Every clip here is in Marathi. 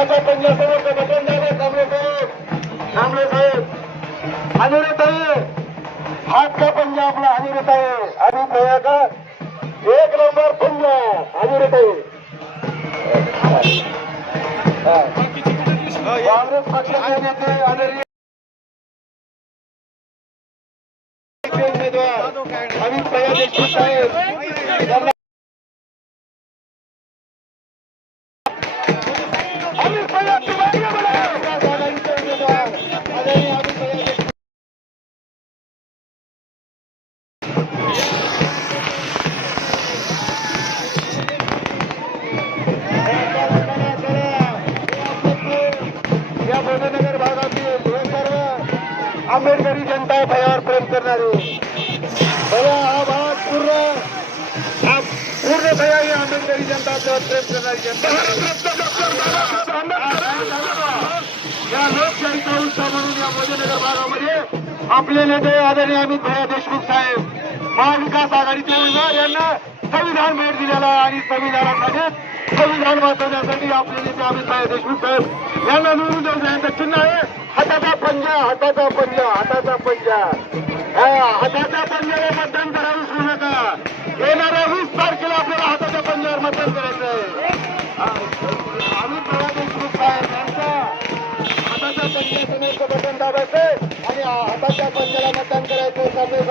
हाताच्या पंजासमोर बटन झालं कांबळे साहेब. कांबळे साहेब. अनिरुद्ध आहे हात का पंजा आपला अनिरुद्ध आहे आणि भैया का एक नंबर पंजा अनिरुद्ध आहे काँग्रेस पक्षाचे नेते आदरणीय उमेदवार आणि प्रयाग देशमुख साहेब. म्हणून भागामध्ये आपले नेते आदरणीय अमित भैया देशमुख साहेब महाविकास आघाडीचे उमेदवार यांना संविधान भेट दिलेला आणि संविधानासाठी संविधान वाचवण्यासाठी आपले नेते अमित भैया देशमुख साहेब यांना निवडून देऊन यांचं चिन्ह आहे हाताचा पंजा हाताचा पंजा हाताचा पंजा. हा, हाताच्या पंजाला मतदान करा विसरू नका. येणाऱ्या वीस तारखेला आपल्याला हाताच्या पंजावर मतदान करायचं आहे. अमित भैया देशमुख साहेब यांचा हाताच्या पंजासमोरचं बटन दाबायचं आणि हाताच्या पंजाला मतदान करायचं साहेब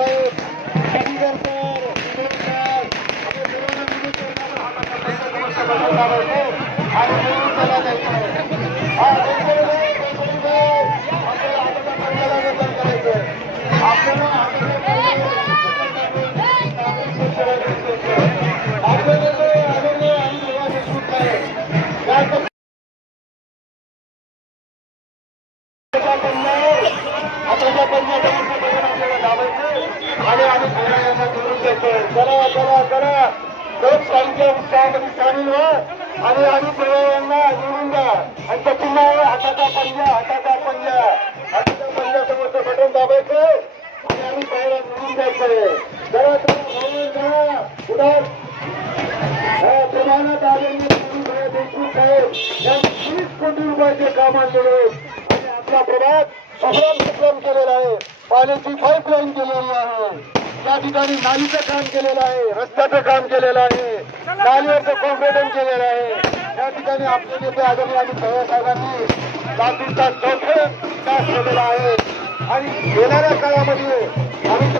ठिकाणी नालीचं काम केलेलं आहे रस्त्याचं काम केलेलं आहे नालीवरचं कॉन्क्रिटन केलेलं आहे. या ठिकाणी आपले नेते आदरणीय आणि भैया साहेबांनी लातूरचा चौथे विकास केलेला आहे? आणि येणाऱ्या काळामध्ये आम्ही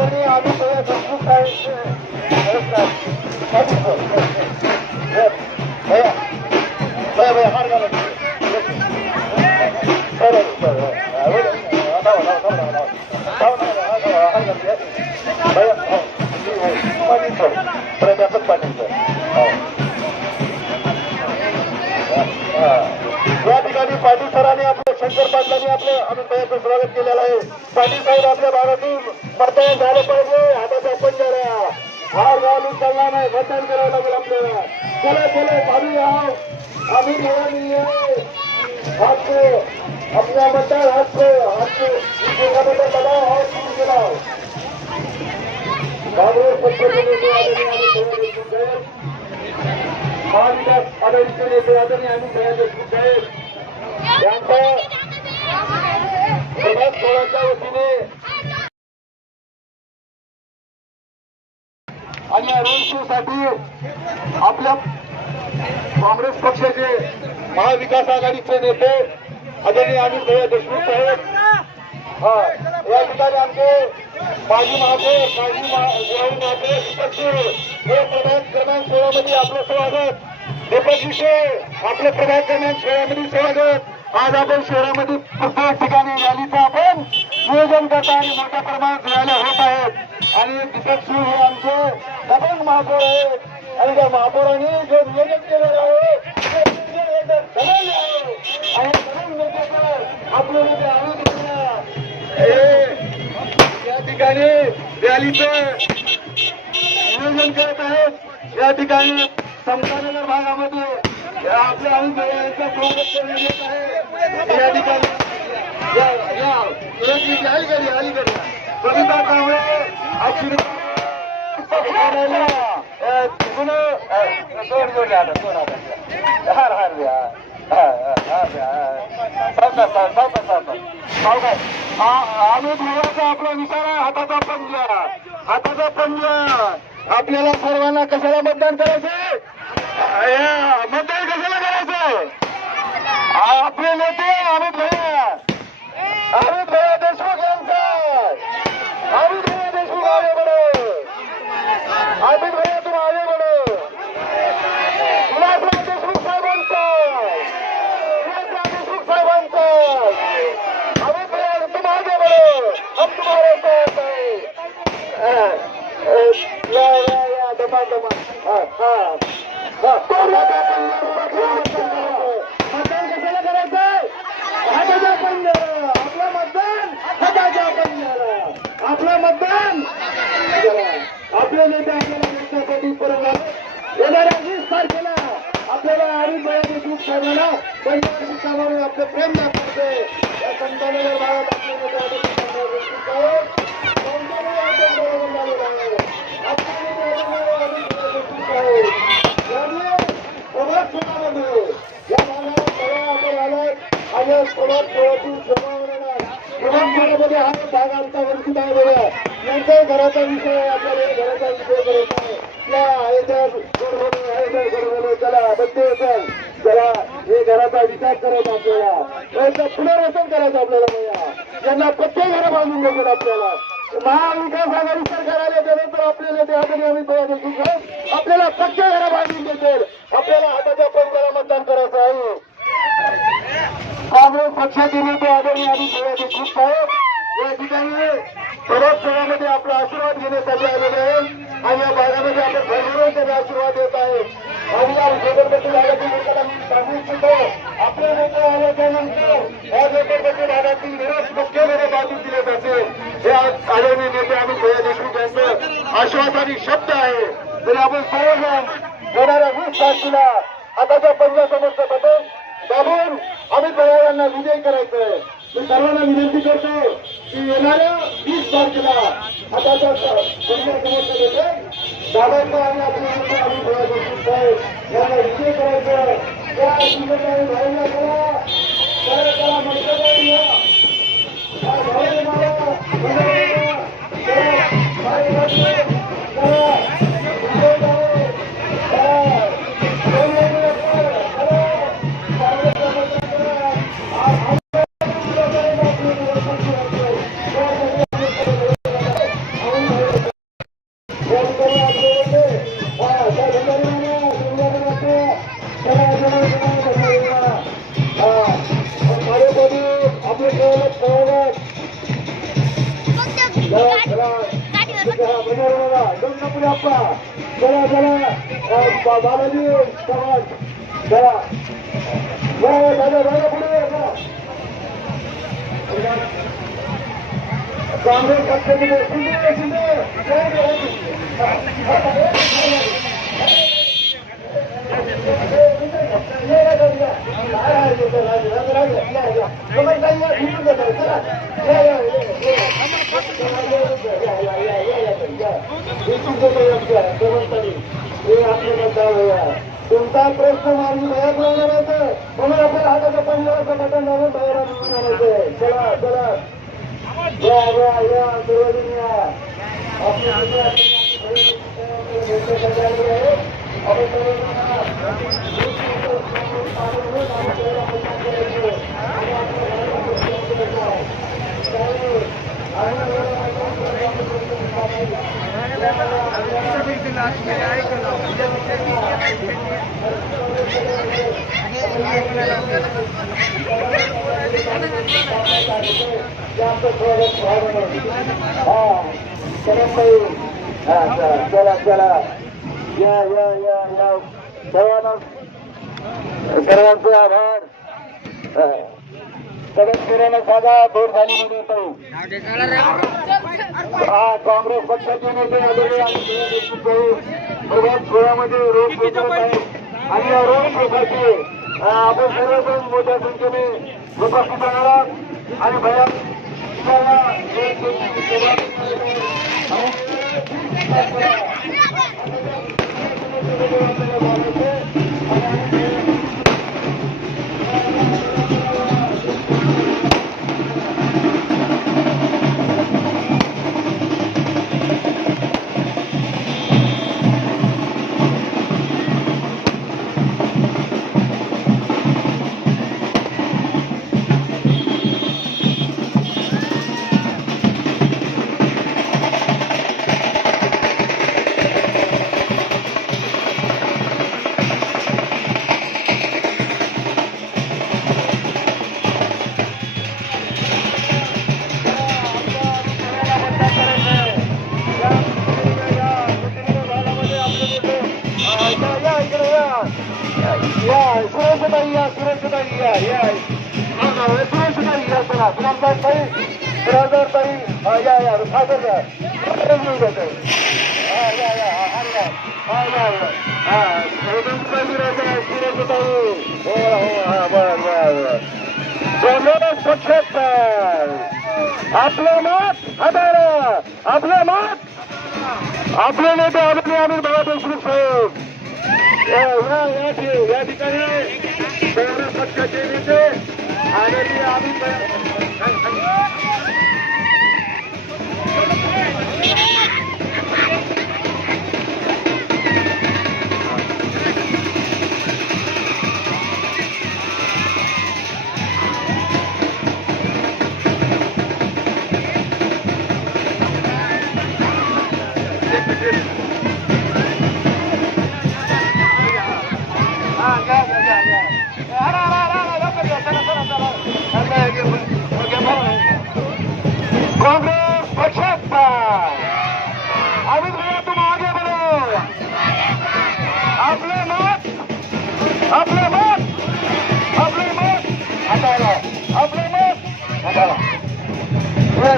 आदरणीय आम्ही भैया देशमुख साहेबचे हार घाला. बरं या ठिकाणी पाटील सरांनी आपलं शंकर पाटलांनी आपलं अमित भैयाचं स्वागत केलेलं आहे. पाटील साहेब आपल्या भागातून मतदान झालं पाहिजे. हाताचा पंजारा हार घालून चालणार नाही मतदान करावं लागेल आपल्याला. चला चला भाभी आओ अभी मेरा नहीं है आपको अपना मतदान हाथ को हाथ को नीचे का बटन दबाओ और शुरू चलाओ कांग्रेस पक्षाचे नेते आदरणीय अमित भैया देशमुख साहेब. महाविकास आघाडीचे नेते आदरणीय अमित भैया देशमुख साहेब. यांचा प्रभात वतीने आणि या रोड आपल्या काँग्रेस पक्षाचे महाविकास आघाडीचे नेते आदरणीय अमित भैया देशमुख साहेब. हा या ठिकाणी आमचे माजी महापौर माजी मा- जिल्हा महापौर पक्ष हे प्रभाग क्रमांक सोळामध्ये आपलं स्वागत. दीपक विषय आपलं प्रभात क्रमांक सोळामध्ये स्वागत. आज आपण शहरामध्ये प्रत्येक ठिकाणी रॅलीचं आपण नियोजन करता आणि मोठ्या प्रमाणात रॅल्या होत आहेत. आणि दीपक हे आमचे दबंग महापौर आहे. आणि त्या महापौरांनी जे नियोजन केलेलं आहे नियोजन आणि दबंग नेत्याचं आपले नेते आम्ही या ठिकाणी रॅलीचं नियोजन करत आहेत. या ठिकाणी समतानगर भागामध्ये आपल्या अमित भाई स्वागत करण्यात येत आहे. या ठिकाणी अलीकडे अलीकडे बबिता कांबळे अश्विनी पक्षाला, अ, तिकडून, अ, हार, हार द्या. हा, हा, आपला विचार हाताचा पंजा हाताचा पंजा आपल्याला सर्वांना कशाला मतदान करायचं या, मतदान कशाला करायचंय आपले नेते अमित भैया अमित भैया देशमुख यांचा अमित भैया देशमुख आगे बढ़ो अमित भैया तुम आगे बढ़ो विलासराव देशमुख साहेबांचा विलासराव देशमुख साहेबांचा अमित भैया तुम आगे बढ़ो हम तुम्हारे साथ हैं या दमा दमा हा हा हा. मतदान कशाला करायचंय हाताच्या पंजाला आपलं मतदान हाताच्या पंजाला आपलं मतदान आपले नेते आपल्याला देशासाठी परत आले. येणाऱ्या वीस तारखेला आपल्याला अमित भैया देशमुख साहेबांना पंचवार्षिक कामावर आपलं प्रेम दाखवते. या संतानगर भागात आपले प्रभात प्रभात हा भाग आमचा वंचित आहे बघा. यांचा घराचा विषय आपल्याला घराचा विषय करायचा आहे. या अयोध्या गोडबोले अयोध्या गोडबोले हे घराचा विचार करायचा आपल्याला. त्यांचं पुनर्वसन करायचं आपल्याला भैया. यांना प्रत्येक घरं बांधून देतात आपल्याला. महाविकास आघाडी सरकार आले त्यानंतर आपल्याला ते आदरणीय अमित भैया देशमुख आपल्याला पक्के घरं बांधून देतील. आपल्याला हाताच्या पंचाला मतदान करायचं आहे. काँग्रेस पक्षाचे नेते आदरणीय अमित भैया देशमुख साहेब या ठिकाणी सर्वच सभामध्ये आपला आशीर्वाद घेण्यासाठी आलेले आहे. आणि या भागामध्ये आपण भरभरून त्यांना आशीर्वाद देत आहे. आणि या झोपडपट्टी भागातील लोकांना मी सांगू इच्छितो आपले नेते आल्याच्यानंतर या झोपडपट्टी भागातील निरस मुख्य बाजू दिले जाते. हे आज आदरणीय नेते आम्ही भया देशमुख यांचं आश्वासानी शब्द आहे. तरी आपण सर्वजण येणाऱ्या वीस तारखेला आताच्या पंजासमोरचं बटन दाबून अमित भया यांना विजय आहे मी सर्वांना विनंती करतो की येणाऱ्या वीस तारखेला आता समोरचं बटन आणि आपल्या यांना विजय करायचं त्या शिवसेना भाईला करा. বাবা যারা যারা মাননীয় সমাজ যারা যারা দাদা দাদা করে কামড়ের কাছ থেকে সুন্দর সুন্দর दादा दादा पुढे या. काँग्रेस पक्षाचे शिंदे शिंदे प्रश्न मार्गी बाहेर लावणार आहे म्हणून आपण हाताचा पंजाचं बटन लावून बाहेर आणायचं आहे चला चला या या या सर्वजण या आपण सर्वजण चला चला. या या या या. सर्वांना सर्वांचे आभार. सदस्यांना साधा दोन झाली हा काँग्रेस पक्षाचे नेते आलेले आणि ते देखील काही प्रभात सोहळ्यामध्ये रोज पोहोचत आहेत. आणि या रोज प्रकारचे आपण सर्वजण मोठ्या संख्येने उपस्थित राहणार आहात. आणि भया या पक्षात आपलं मत हाताळा आपलं मत आपले नेते आदरणीय अमित बाबा देशमुख साहेब या या ठिकाणी काँग्रेस पक्षाचे नेते आदरणीय अमित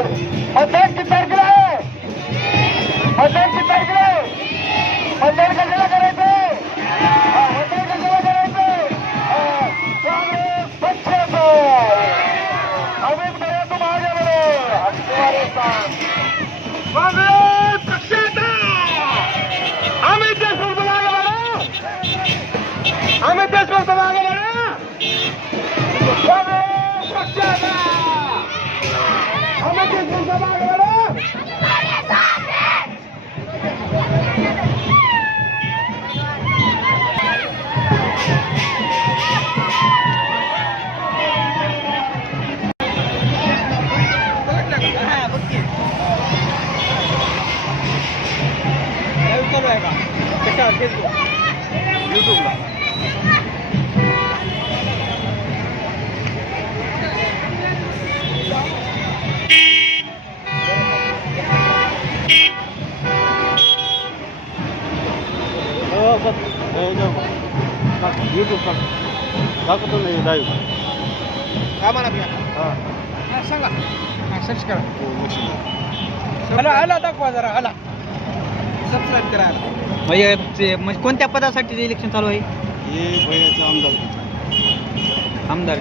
मतदान किती काय म्हणा बिया हां सांगा. सर्च करा आला आला दाखवा जरा सबस्क्राईब करा. म्हणजे ते म्हणजे कोणत्या पदासाठी ते इलेक्शन चालू आहे? हे भैयाचं आमदार.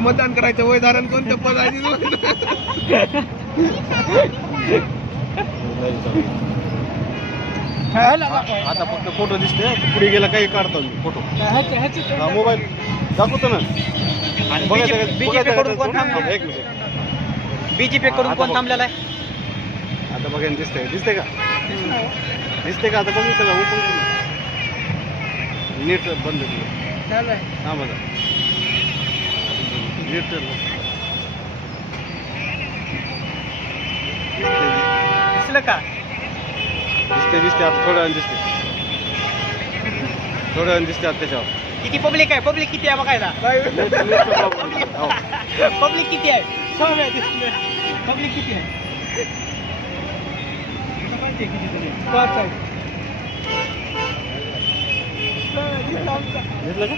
मतदान करायचं वय धारण कोणत्या पदाची आता फक्त फोटो दिसते पुढे गेला काही काढतो मी फोटो. मोबाईल दाखवतो ना. आणि बघायचं का- बीजेपी बघायचं कडून कोण थांब, थांबलेलं एक मिनिट. बीजेपी कडून आता कोण बघ. थांबलेला आहे? आता बघा दिसतंय. दिसते का? दिसते का? आता बघू त्याला ओपन नीट बंद केलं हा बघा. नीट दिसलं का? दिसते दिसते आता वेळाने दिसते. वेळाने दिसते आता त्याच्यावर. किती पब्लिक आहे? पब्लिक किती आहे बघायला? हो. पब्लिक किती आहे? पब्लिक किती आहे. पाच आहे घेतलं का?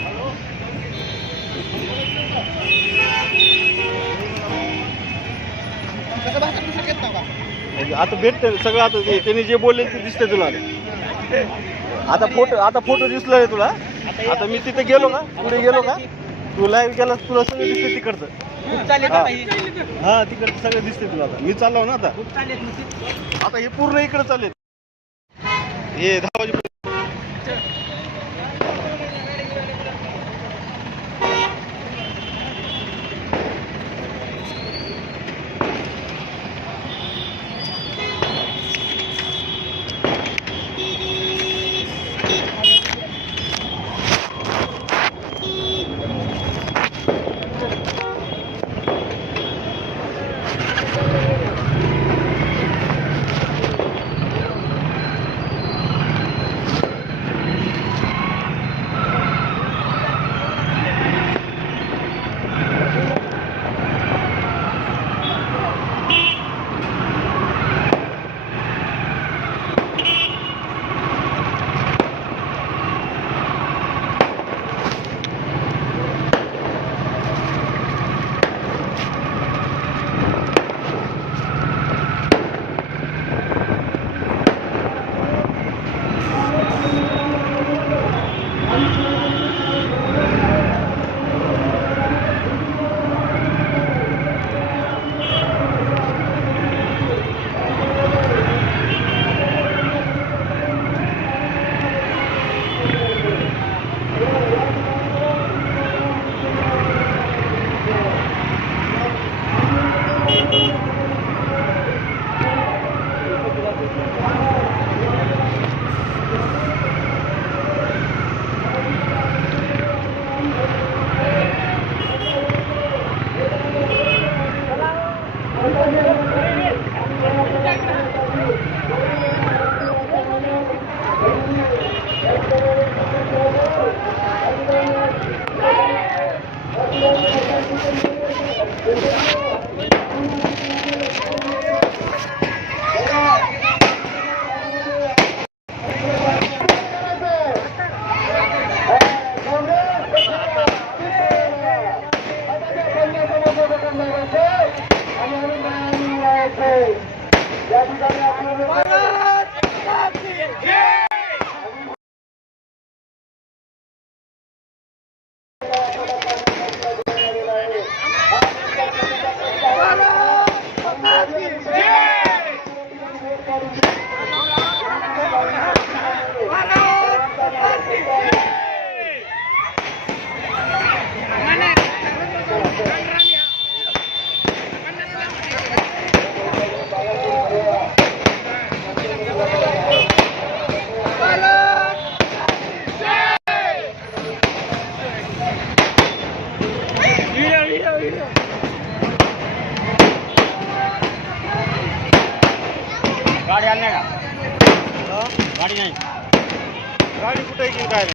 त्याचा भाषा घेत नव्हता आता भेटते सगळं आता ते- त्यांनी जे बोलले ते दिसते तुला. आता फोटो आता फोटो दिसलोय तुला. आता मी तिथे गेलो का? पुढे गेलो का? तू लाईव्ह गेला तुला सगळं दिसते तिकडचं. खूप चालेल हा. तिकडचं सगळं दिसते तुला आता. मी चाललो ना आता. खूप चालेल नुसती. आता हे पूर्ण इकडे चालेल हे दहा वाजेपर्यंत Thank you.